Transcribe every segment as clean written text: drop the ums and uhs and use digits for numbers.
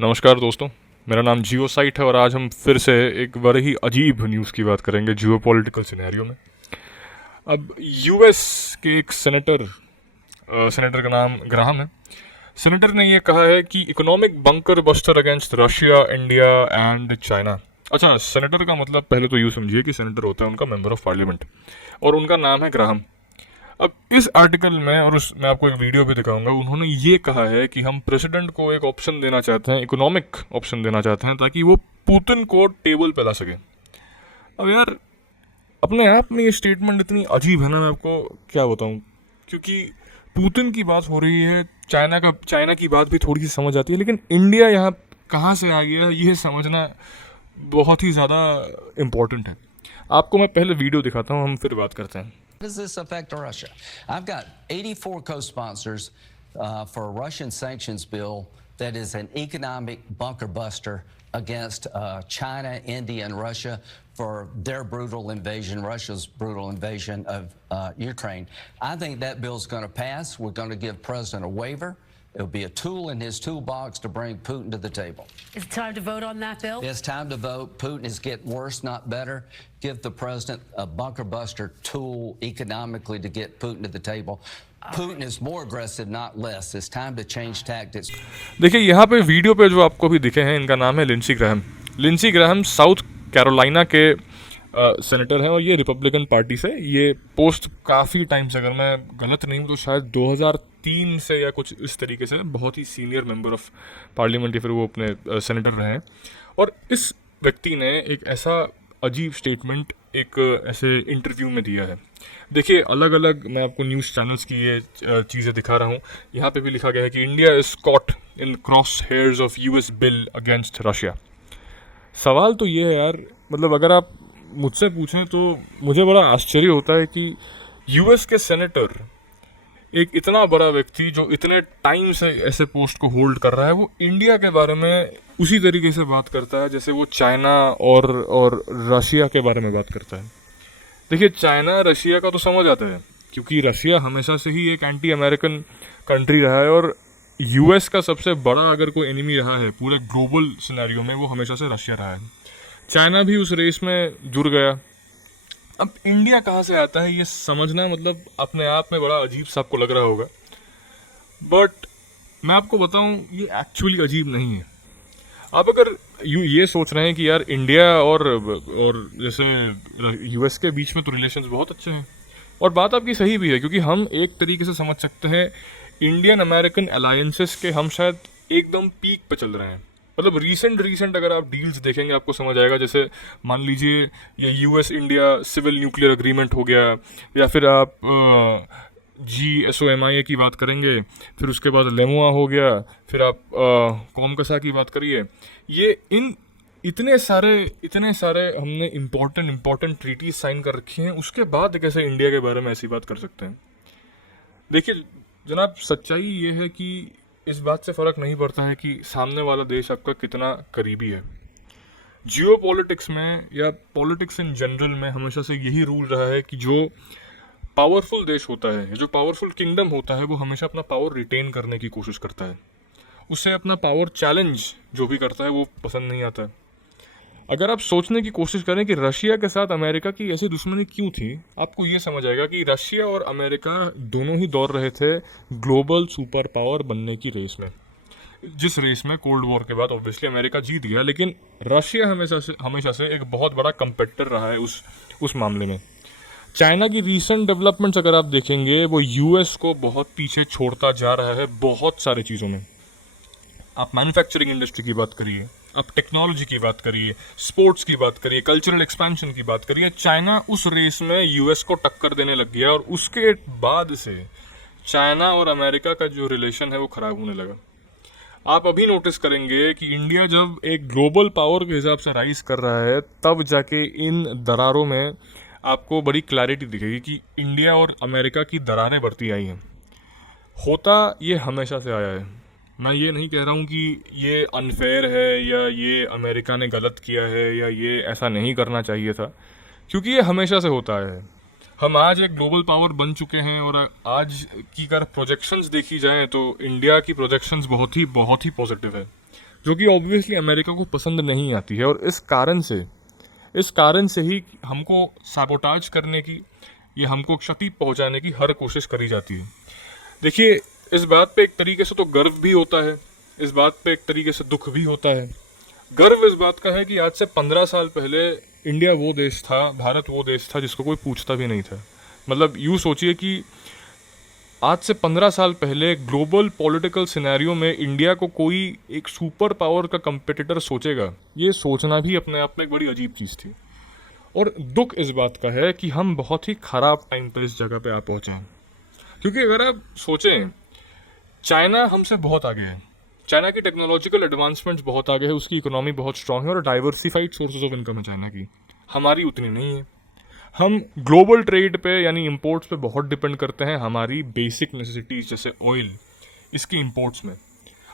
नमस्कार दोस्तों, मेरा नाम जियो साइट है और आज हम फिर से एक बड़े ही अजीब न्यूज़ की बात करेंगे जियो पॉलिटिकल सिनेरियो में। अब यूएस के एक सेनेटर का नाम ग्राहम है। सेनेटर ने ये कहा है कि economic bunker buster against Russia, India and China. अच्छा, सेनेटर का मतलब पहले तो यूँ समझिए कि सेनेटर होता है उनका मेंबर ऑफ पार्लियामेंट और उनका नाम है ग्राहम। अब इस आर्टिकल में और मैं आपको एक वीडियो भी दिखाऊंगा, उन्होंने ये कहा है कि हम प्रेसिडेंट को एक ऑप्शन देना चाहते हैं, इकोनॉमिक ऑप्शन देना चाहते हैं, ताकि वो पुतिन को टेबल पे ला सके। अब यार, अपने आप में ये स्टेटमेंट इतनी अजीब है ना, मैं आपको क्या बताऊं। क्योंकि पुतिन की बात हो रही है, चाइना की बात भी थोड़ी सी समझ आती है, लेकिन इंडिया यहाँ कहाँ से आ गया ये समझना बहुत ही ज़्यादा इम्पोर्टेंट है। आपको मैं पहले वीडियो दिखाता हूँ, हम फिर बात करते हैं। How does this affect Russia? I've got 84 co-sponsors for a Russian sanctions bill that is an economic bunker buster against China, India, and Russia for their brutal invasion, Russia's brutal invasion of Ukraine. I think that bill's going to pass. We're going to give President a waiver. It'll be a tool in his toolbox to bring Putin to the table. Is it time to vote on that bill? It's time to vote. Putin is getting worse, not better. Give the president a bunker buster tool economically to get Putin to the table. Putin is more aggressive, not less. It's time to change tactics. देखिए, यहाँ पे video पे जो आपको भी दिखे हैं, इनका नाम है Linsey Graham. Linsey Graham south Carolina के सेनेटर हैं और ये रिपब्लिकन पार्टी से। ये पोस्ट काफ़ी टाइम से, अगर मैं गलत नहीं हूँ तो शायद 2003 से या कुछ इस तरीके से, बहुत ही सीनियर मेंबर ऑफ पार्लियामेंट या फिर वो अपने सेनेटर रहे हैं। और इस व्यक्ति ने एक ऐसा अजीब स्टेटमेंट एक ऐसे इंटरव्यू में दिया है। देखिए, अलग अलग मैं आपको न्यूज़ चैनल्स की ये चीज़ें दिखा रहा हूँ। यहाँ पे भी लिखा गया है कि India is caught in cross hairs of US bill against Russia. सवाल तो ये है यार, मतलब अगर आप मुझसे पूछें तो मुझे बड़ा आश्चर्य होता है कि यूएस के सेनेटर, एक इतना बड़ा व्यक्ति जो इतने टाइम से ऐसे पोस्ट को होल्ड कर रहा है, वो इंडिया के बारे में उसी तरीके से बात करता है जैसे वो चाइना और रशिया के बारे में बात करता है। देखिए, चाइना रशिया का तो समझ आता है क्योंकि रशिया हमेशा से ही एक एंटी अमेरिकन कंट्री रहा है और यूएस का सबसे बड़ा अगर कोई एनिमी रहा है पूरे ग्लोबल सिनेरियो में, वो हमेशा से रशिया रहा है। चाइना भी उस रेस में जुड़ गया। अब इंडिया कहाँ से आता है ये समझना मतलब अपने आप में बड़ा अजीब सा आपको लग रहा होगा, बट मैं आपको बताऊं ये एक्चुअली अजीब नहीं है। आप अगर ये सोच रहे हैं कि यार इंडिया और जैसे यूएस के बीच में तो रिलेशंस बहुत अच्छे हैं, और बात आपकी सही भी है, क्योंकि हम एक तरीके से समझ सकते हैं इंडियन अमेरिकन अलायंसेस के हम शायद एकदम पीक पे चल रहे हैं। मतलब रिसेंट अगर आप डील्स देखेंगे आपको समझ आएगा। जैसे मान लीजिए ये US India civil nuclear agreement हो गया, या फिर आप GSOMIA की बात करेंगे, फिर उसके बाद लेमुआ हो गया, फिर आप कॉमकसा की बात करिए। ये इतने सारे हमने इम्पोर्टेंट ट्रीटीज साइन कर रखी हैं, उसके बाद कैसे इंडिया के बारे में ऐसी बात कर सकते हैं। देखिए जनाब, सच्चाई ये है कि इस बात से फ़र्क नहीं पड़ता है कि सामने वाला देश आपका कितना करीबी है। जियो पॉलिटिक्स में या पॉलिटिक्स इन जनरल में हमेशा से यही रूल रहा है कि जो पावरफुल देश होता है, जो पावरफुल किंगडम होता है, वो हमेशा अपना पावर रिटेन करने की कोशिश करता है। उससे अपना पावर चैलेंज जो भी करता है वो पसंद नहीं आता है। अगर आप सोचने की कोशिश करें कि रशिया के साथ अमेरिका की ऐसी दुश्मनी क्यों थी, आपको ये समझ आएगा कि रशिया और अमेरिका दोनों ही दौड़ रहे थे ग्लोबल सुपर पावर बनने की रेस में, जिस रेस में कोल्ड वॉर के बाद ऑब्वियसली अमेरिका जीत गया, लेकिन रशिया हमेशा से एक बहुत बड़ा कंपेटिटर रहा है उस मामले में। चाइना की रीसेंट डेवलपमेंट्स अगर आप देखेंगे, वो यूएस को बहुत पीछे छोड़ता जा रहा है बहुत सारे चीज़ों में। आप मैन्युफैक्चरिंग इंडस्ट्री की बात करिए, आप टेक्नोलॉजी की बात करिए, स्पोर्ट्स की बात करिए, कल्चरल एक्सपेंशन की बात करिए, चाइना उस रेस में यूएस को टक्कर देने लग गया और उसके बाद से चाइना और अमेरिका का जो रिलेशन है वो ख़राब होने लगा। आप अभी नोटिस करेंगे कि इंडिया जब एक ग्लोबल पावर के हिसाब से राइज कर रहा है, तब जाके इन दरारों में आपको बड़ी क्लैरिटी दिखेगी कि इंडिया और अमेरिका की दरारें बढ़ती आई हैं। होता ये हमेशा से आया है। मैं ये नहीं कह रहा हूँ कि ये अनफेयर है या ये अमेरिका ने गलत किया है या ये ऐसा नहीं करना चाहिए था, क्योंकि ये हमेशा से होता है। हम आज एक ग्लोबल पावर बन चुके हैं और आज की अगर प्रोजेक्शंस देखी जाएँ तो इंडिया की प्रोजेक्शंस बहुत ही पॉजिटिव है। जो कि ऑब्वियसली अमेरिका को पसंद नहीं आती है। और इस कारण से ही हमको सैबोटाज करने की, ये हमको क्षति पहुंचाने की हर कोशिश करी जाती है। देखिए, इस बात पे एक तरीके से तो गर्व भी होता है, इस बात पे एक तरीके से दुख भी होता है। गर्व इस बात का है कि आज से 15 साल पहले इंडिया वो देश था, भारत वो देश था जिसको कोई पूछता भी नहीं था। मतलब यूँ सोचिए कि आज से 15 साल पहले ग्लोबल पॉलिटिकल सिनेरियो में इंडिया को कोई एक सुपर पावर का कंपेटिटर सोचेगा, ये सोचना भी अपने आप में एक बड़ी अजीब चीज़ थी। और दुख इस बात का है कि हम बहुत ही ख़राब टाइम पर इस जगह पे आ पहुँचे हैं। क्योंकि अगर आप सोचें, चाइना हमसे बहुत आगे है, चाइना की टेक्नोलॉजिकल एडवांसमेंट्स बहुत आगे है, उसकी इकोनॉमी बहुत स्ट्रांग है और डाइवर्सिफाइड सोर्सेज ऑफ इनकम है चाइना की, हमारी उतनी नहीं है। हम ग्लोबल ट्रेड पे यानी इंपोर्ट्स पे बहुत डिपेंड करते हैं, हमारी बेसिक नेसेसिटीज जैसे ऑयल, इसके इंपोर्ट्स में।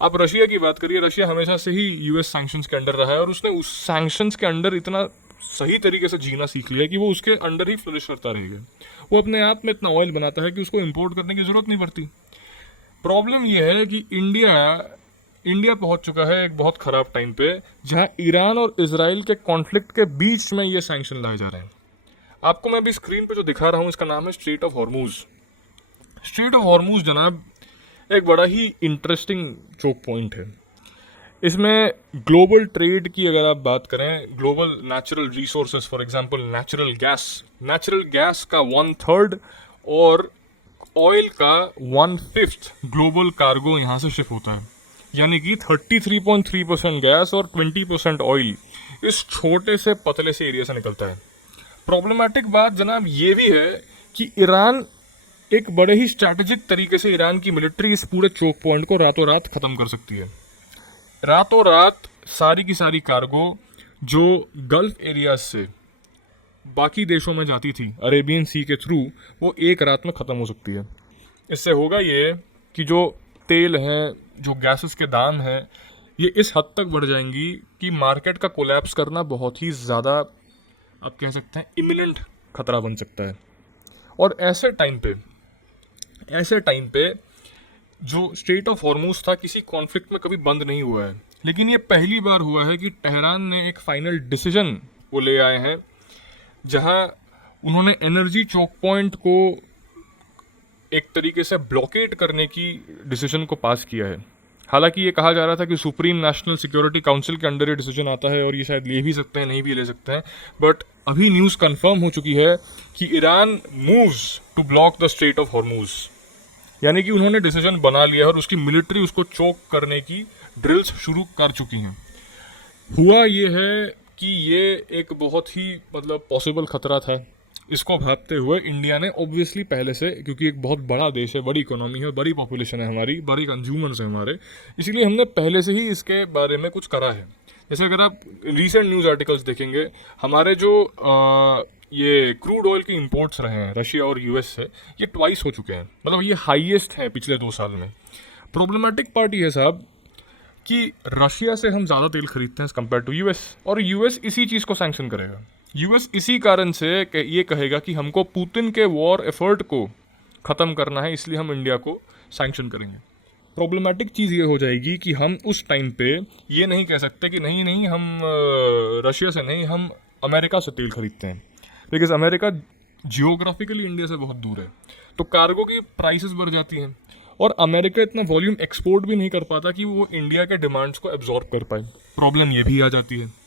आप रशिया की बात करिए, रशिया हमेशा से ही यूएस सैंक्शंस के अंडर रहा है और उसने उस सैंक्शंस के अंडर इतना सही तरीके से जीना सीख लिया कि वो उसके अंडर ही फ्लरिश करता रहेगा। वो अपने आप में इतना ऑयल बनाता है कि उसको इंपोर्ट करने की ज़रूरत नहीं पड़ती। प्रॉब्लम यह है कि इंडिया पहुंच चुका है एक बहुत ख़राब टाइम पे, जहां ईरान और इजराइल के कॉन्फ्लिक्ट के बीच में ये सैंक्शन लाए जा रहे हैं। आपको मैं अभी स्क्रीन पे जो दिखा रहा हूँ, इसका नाम है straight of Hormuz. Straight of Hormuz जनाब एक बड़ा ही इंटरेस्टिंग चोक पॉइंट है। इसमें ग्लोबल ट्रेड की अगर आप बात करें, global natural resources, for example natural gas का 1/3 और ऑयल का 1/5 ग्लोबल कार्गो यहाँ से शिप होता है। यानी कि 33.3% गैस और 20% ऑयल इस छोटे से पतले से एरिया से निकलता है। प्रॉब्लमेटिक बात जनाब ये भी है कि ईरान एक बड़े ही स्ट्रैटेजिक तरीके से, ईरान की मिलिट्री इस पूरे चोक पॉइंट को रातों रात ख़त्म कर सकती है। रातों रात सारी की सारी कार्गो जो गल्फ एरिया से बाकी देशों में जाती थी अरेबियन सी के थ्रू, वो एक रात में ख़त्म हो सकती है। इससे होगा ये कि जो तेल हैं, जो गैसेस के दाम हैं, ये इस हद तक बढ़ जाएंगी कि मार्केट का कोलैप्स करना बहुत ही ज़्यादा, आप कह सकते हैं, इमिनेंट खतरा बन सकता है। और ऐसे टाइम पे जो स्ट्रेट ऑफ हॉर्मूज था किसी कॉन्फ्लिक्ट में कभी बंद नहीं हुआ है, लेकिन ये पहली बार हुआ है कि तेहरान ने एक फाइनल डिसीजन वो ले आए हैं, जहां उन्होंने एनर्जी चोक पॉइंट को एक तरीके से ब्लॉकेट करने की डिसीजन को पास किया है। हालांकि ये कहा जा रहा था कि सुप्रीम नेशनल सिक्योरिटी काउंसिल के अंडर ये डिसीजन आता है और ये शायद ले भी सकते हैं, नहीं भी ले सकते हैं, बट अभी न्यूज़ कंफर्म हो चुकी है कि Iran moves to block the Strait of Hormuz. यानी कि उन्होंने डिसीजन बना लिया है और उसकी मिलिट्री उसको चोक करने की ड्रिल्स शुरू कर चुकी हैं। हुआ ये है कि ये एक बहुत ही पॉसिबल खतरा था। इसको भापते हुए इंडिया ने ऑब्वियसली पहले से, क्योंकि एक बहुत बड़ा देश है, बड़ी इकोनॉमी है, बड़ी पॉपुलेशन है हमारी, बड़ी कंज्यूमर्स हैं हमारे, इसलिए हमने पहले से ही इसके बारे में कुछ करा है। जैसे अगर आप रीसेंट न्यूज़ आर्टिकल्स देखेंगे, हमारे जो ये क्रूड ऑयल के इंपोर्ट्स रहे हैं रशिया और यूएस से, ये ट्वाइस हो चुके हैं। मतलब ये हाईएस्ट है पिछले 2 साल में। प्रॉब्लमेटिक पार्ट ये है साहब कि रशिया से हम ज़्यादा तेल खरीदते हैं एज कम्पेयर टू यूएस, और यूएस इसी चीज़ को सैंक्शन करेगा। यूएस इसी कारण से ये कहेगा कि हमको पुतिन के वॉर एफर्ट को ख़त्म करना है, इसलिए हम इंडिया को सैंक्शन करेंगे। प्रॉब्लमेटिक चीज़ ये हो जाएगी कि हम उस टाइम पे ये नहीं कह सकते कि नहीं हम रशिया से नहीं, हम अमेरिका से तेल खरीदते हैं, बिकॉज अमेरिका जियोग्राफिकली इंडिया से बहुत दूर है, तो कार्गो की प्राइसेस बढ़ जाती हैं और अमेरिका इतना वॉल्यूम एक्सपोर्ट भी नहीं कर पाता कि वो इंडिया के डिमांड्स को एब्जॉर्ब कर पाए। प्रॉब्लम ये भी आ जाती है।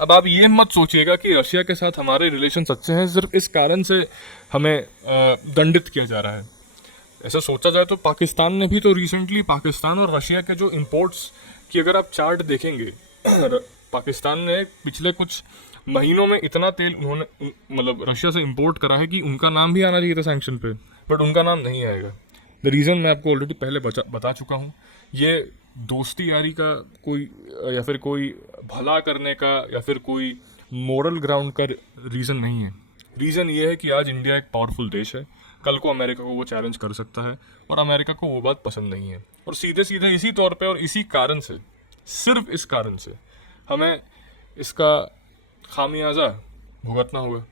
अब आप ये मत सोचिएगा कि रशिया के साथ हमारे रिलेशन अच्छे हैं सिर्फ इस कारण से हमें दंडित किया जा रहा है। ऐसा सोचा जाए तो पाकिस्तान ने भी तो रिसेंटली, पाकिस्तान और रशिया के जो इंपोर्ट्स की अगर आप चार्ट देखेंगे, पाकिस्तान ने पिछले कुछ महीनों में इतना तेल उन्होंने रशिया से इंपोर्ट करा है कि उनका नाम भी आना चाहिए था सैंक्शन पे, बट उनका नाम नहीं आएगा। द रीज़न मैं आपको ऑलरेडी पहले बता चुका हूँ। ये दोस्ती यारी का कोई, या फिर कोई भला करने का, या फिर कोई मॉरल ग्राउंड का रीज़न नहीं है। रीज़न ये है कि आज इंडिया एक पावरफुल देश है, कल को अमेरिका को वो चैलेंज कर सकता है और अमेरिका को वो बात पसंद नहीं है, और सीधे सीधे इसी तौर पे और इसी कारण से, सिर्फ इस कारण से हमें इसका खामियाजा भुगतना होगा।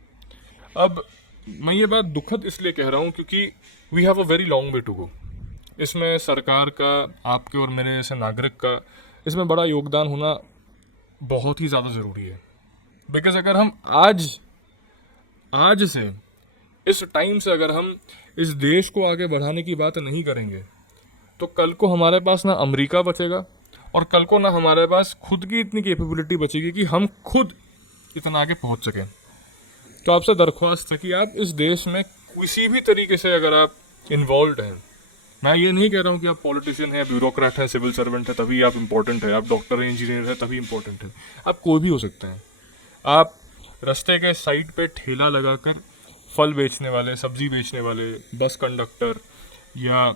अब मैं ये बात दुखद इसलिए कह रहा हूँ क्योंकि we have a very long way to go. इसमें सरकार का, आपके और मेरे जैसे नागरिक का इसमें बड़ा योगदान होना बहुत ही ज़्यादा ज़रूरी है। बिकॉज अगर हम आज से इस टाइम से अगर हम इस देश को आगे बढ़ाने की बात नहीं करेंगे तो कल को हमारे पास ना अमेरिका बचेगा और कल को ना हमारे पास खुद की इतनी कैपेबिलिटी बचेगी कि हम खुद इतना आगे पहुंच सकें। तो आपसे दरख्वास्त है कि आप इस देश में किसी भी तरीके से अगर आप इन्वॉल्व हैं, मैं ये नहीं कह रहा हूँ कि आप पॉलिटिशियन हैं, ब्यूरोक्रेट हैं, सिविल सर्वेंट है तभी आप इम्पोर्टेंट है, आप डॉक्टर हैं, इंजीनियर है तभी इम्पोर्टेंट है। आप कोई भी हो सकते हैं। आप रास्ते के साइड पे ठेला लगाकर फल बेचने वाले, सब्जी बेचने वाले, बस कंडक्टर या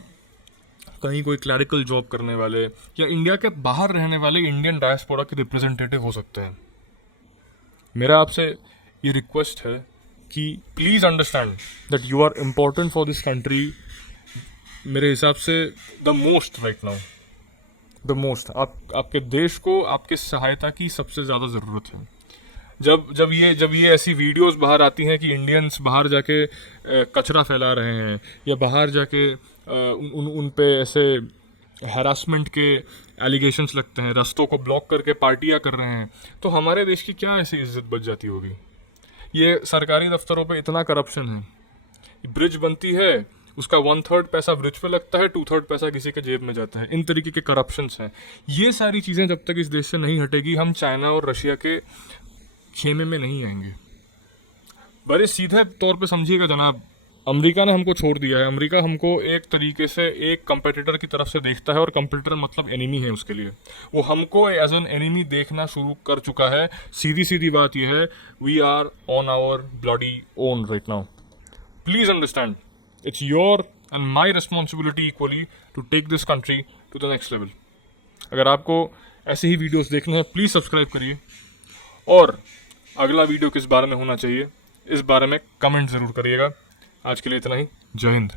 कहीं कोई क्लरिकल जॉब करने वाले या इंडिया के बाहर रहने वाले इंडियन डायस्पोरा के रिप्रेजेंटेटिव हो सकते हैं। मेरा आपसे ये रिक्वेस्ट है कि please understand that you are important for this country. मेरे हिसाब से the most right now, the most आपके देश को आपके सहायता की सबसे ज़्यादा ज़रूरत है। जब ये ऐसी वीडियोस बाहर आती हैं कि इंडियंस बाहर जाके कचरा फैला रहे हैं या बाहर जाके उन पे ऐसे हैरासमेंट के एलिगेशंस लगते हैं, रास्तों को ब्लॉक करके पार्टियां कर रहे हैं, तो हमारे देश की क्या ऐसी इज्जत बच जाती होगी। ये सरकारी दफ्तरों पे इतना करप्शन है, ब्रिज बनती है उसका 1/3 पैसा ब्रिज पे लगता है, 2/3 पैसा किसी के जेब में जाता है। इन तरीके के करप्शंस हैं। ये सारी चीज़ें जब तक इस देश से नहीं हटेगी हम चाइना और रशिया के खेमे में नहीं आएंगे। बड़े सीधे तौर पे समझिएगा जनाब, अमेरिका ने हमको छोड़ दिया है। अमेरिका हमको एक तरीके से एक कंपेटिटर की तरफ से देखता है और कंपेटिटर मतलब एनिमी है उसके लिए। वो हमको एज एन एनिमी देखना शुरू कर चुका है। सीधी बात यह है, we are on our bloody own right now. Please understand, it's your and my responsibility equally to take this country to the next level. अगर आपको ऐसे ही वीडियोस देखने हैं प्लीज़ सब्सक्राइब करिए और अगला वीडियो किस बारे में होना चाहिए इस बारे में कमेंट ज़रूर करिएगा। आज के लिए इतना ही। जय हिंद।